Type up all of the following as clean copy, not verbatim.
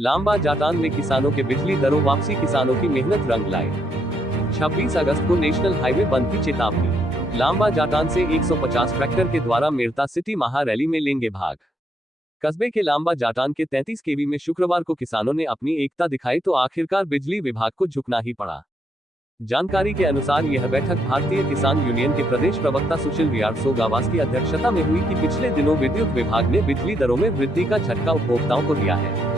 लांबा जाटान में किसानों के बिजली दरों वापसी, किसानों की मेहनत रंग लाए। 26 अगस्त को नेशनल हाईवे बंद की चेतावनी। लांबा जाटान से 150 ट्रैक्टर के द्वारा मेड़ता सिटी महा रैली में लेंगे भाग। कस्बे के लांबा जाटान के 33 केवी में शुक्रवार को किसानों ने अपनी एकता दिखाई तो आखिरकार बिजली विभाग को झुकना ही पड़ा। जानकारी के अनुसार यह बैठक भारतीय किसान यूनियन के प्रदेश प्रवक्ता सुशील रियार्सो गावास की अध्यक्षता में हुई कि पिछले दिनों विद्युत विभाग ने बिजली दरों में वृद्धि का झटका उपभोक्ताओं को दिया है।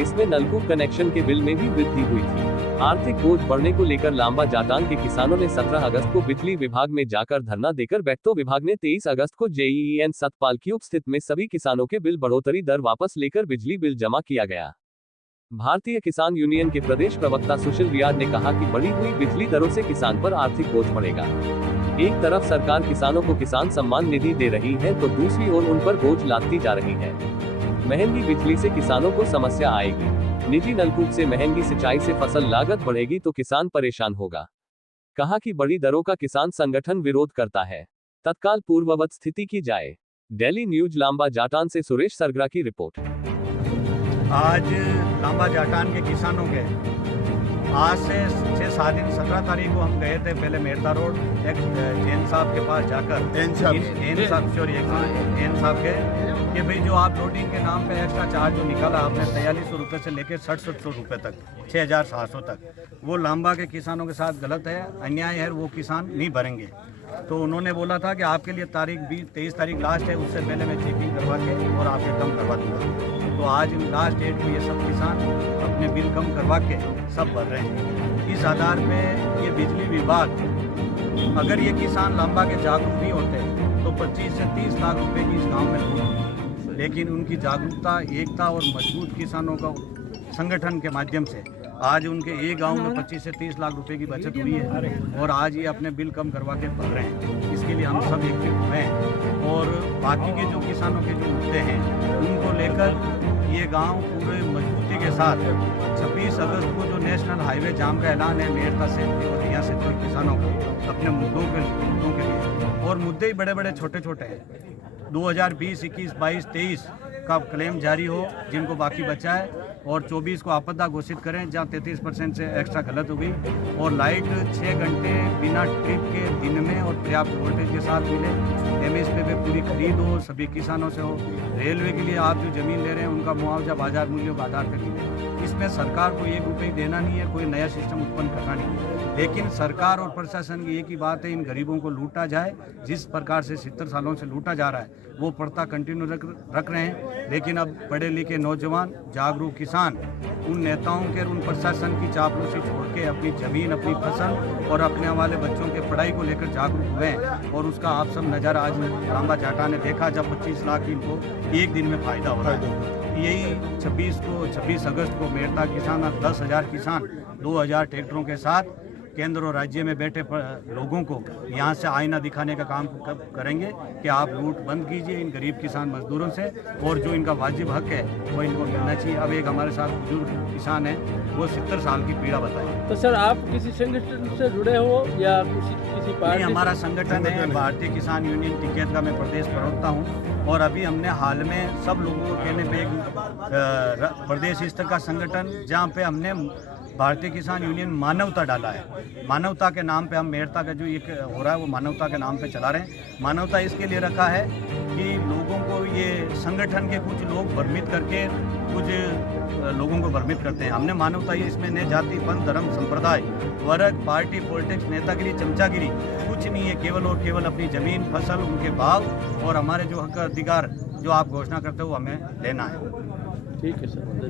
इसमें नलकूप कनेक्शन के बिल में भी वृद्धि हुई थी। आर्थिक बोझ बढ़ने को लेकर लांबा जाटान के किसानों ने 17 अगस्त को बिजली विभाग में जाकर धरना देकर बैठतो विभाग ने 23 अगस्त को JEEN सतपाल क्यूब स्थित में सभी किसानों के बिल बढ़ोतरी दर वापस लेकर बिजली बिल जमा किया गया। भारतीय किसान यूनियन के प्रदेश प्रवक्ता सुशील रियाद ने कहा कि बढ़ी हुई बिजली दरों से किसान पर आर्थिक बोझ पड़ेगा। एक तरफ सरकार किसानों को किसान सम्मान निधि दे रही है तो दूसरी ओर उन पर बोझ लादती जा रही है। महंगी बिजली से किसानों को समस्या आएगी। निजी नलकूप से महंगी सिंचाई से फसल लागत बढ़ेगी तो किसान परेशान होगा। कहा कि बड़ी दरों का किसान संगठन विरोध करता है। तत्काल पूर्ववत स्थिति की जाए। डेली न्यूज लांबा जाटान से सुरेश सरगरा की रिपोर्ट। आज लांबा जाटान के किसानों के आज से 6-7 दिन 17 तारीख को हम गए थे पहले मेड़ता रोड एक जैन साहब के पास जाकर एन साहब के कि भाई जो आप लोडिंग के नाम पे एक्स्ट्रा चार्ज जो निकाला आपने 4300 रुपये से लेकर 6700 रुपये तक 6700 तक, वो लांबा के किसानों के साथ गलत है, अन्याय है, वो किसान नहीं भरेंगे। तो उन्होंने बोला था कि आपके लिए तारीख 23 तारीख लास्ट है, उससे पहले मैं चेकिंग करवा के और आपके कम करवा दूँगा। तो आज लास्ट डेट को ये सब किसान अपने बिल कम करवा के सब भर रहे हैं। इस आधार पे ये बिजली विभाग, अगर ये किसान लांबा के जागरूक नहीं होते तो 25 से 30 लाख रुपए की इस गांव में लूट होगी। लेकिन उनकी जागरूकता, एकता और मजबूत किसानों का संगठन के माध्यम से आज उनके एक गांव में 25 से 30 लाख रुपए की बचत हुई है और आज ये अपने बिल कम करवा के भर रहे हैं। इसके लिए हम सब एकजुट हुए हैं और बाकी के जो किसानों के जो मुद्दे हैं उनको लेकर ये गांव पूरे मजबूती के साथ 26 अगस्त को जो नेशनल हाईवे जाम का ऐलान है मेड़ता से और यहाँ से तो किसानों को अपने मुद्दों के लिए, और मुद्दे ही बड़े बड़े छोटे छोटे हैं। 2020, 21, 22, 23 का क्लेम जारी हो जिनको बाकी बचा है और 24 को आपदा घोषित करें जहां 33% से एक्स्ट्रा गलत हो गई, और लाइट 6 घंटे बिना ट्रिप के दिन में और पर्याप्त वोल्टेज के साथ मिले। MSP पे पूरी खरीद हो, सभी किसानों से हो। रेलवे के लिए आप जो ज़मीन ले रहे हैं उनका मुआवजा बाजार मूल्यों के आधार पर मिले। इसमें सरकार को 1 रुपये देना नहीं है, कोई नया सिस्टम उत्पन्न करना नहीं है। लेकिन सरकार और प्रशासन की एक ही बात है, इन गरीबों को लूटा जाए। जिस प्रकार से 70 सालों से लूटा जा रहा है वो प्रथा कंटिन्यू रख रहे हैं। लेकिन अब पढ़े लिखे नौजवान, जागरूक किसान उन नेताओं के, उन प्रशासन की चापलूसी छोड़ के अपनी ज़मीन, अपनी फसल और अपने वाले बच्चों के पढ़ाई को लेकर जागरूक हुए हैं। और उसका आप सब नज़ारा आज लांबा जाटा ने देखा जब 25 लाख इनको एक दिन में फ़ायदा हो रहा है। यही 26 अगस्त को मेड़ता किसान 10,000 किसान 2,000 ट्रैक्टरों के साथ केंद्र और राज्य में बैठे लोगों को यहाँ से आईना दिखाने का काम करेंगे कि आप लूट बंद कीजिए इन गरीब किसान मजदूरों से और जो इनका वाजिब हक है वो इनको मिलना चाहिए। अब एक हमारे साथ बुजुर्ग किसान है, वो 70 साल की पीड़ा बताएं। तो सर आप किसी संगठन से जुड़े हो या किसी पार्टी? हमारा संगठन है भारतीय किसान यूनियन टिकैत का, मैं प्रदेश प्रवक्ता हूँ। और अभी हमने हाल में सब लोगों को कहने पे एक प्रदेश स्तर का संगठन जहाँ पे हमने भारतीय किसान यूनियन मानवता डाला है। मानवता के नाम पे हम मेड़ता का जो ये हो रहा है वो मानवता के नाम पे चला रहे हैं। मानवता इसके लिए रखा है कि लोगों को ये संगठन के कुछ लोग भ्रमित करके कुछ लोगों को भ्रमित करते हैं। हमने मानवता ये इसमें न जाति, पंथ, धर्म, संप्रदाय, वर्ग, पार्टी, पॉलिटिक्स, नेतागिरी, चमचागिरी कुछ नहीं है। केवल और केवल अपनी ज़मीन, फसल, उनके भाव और हमारे जो हक अधिकार जो आप घोषणा करते हो हमें लेना है। ठीक है सर।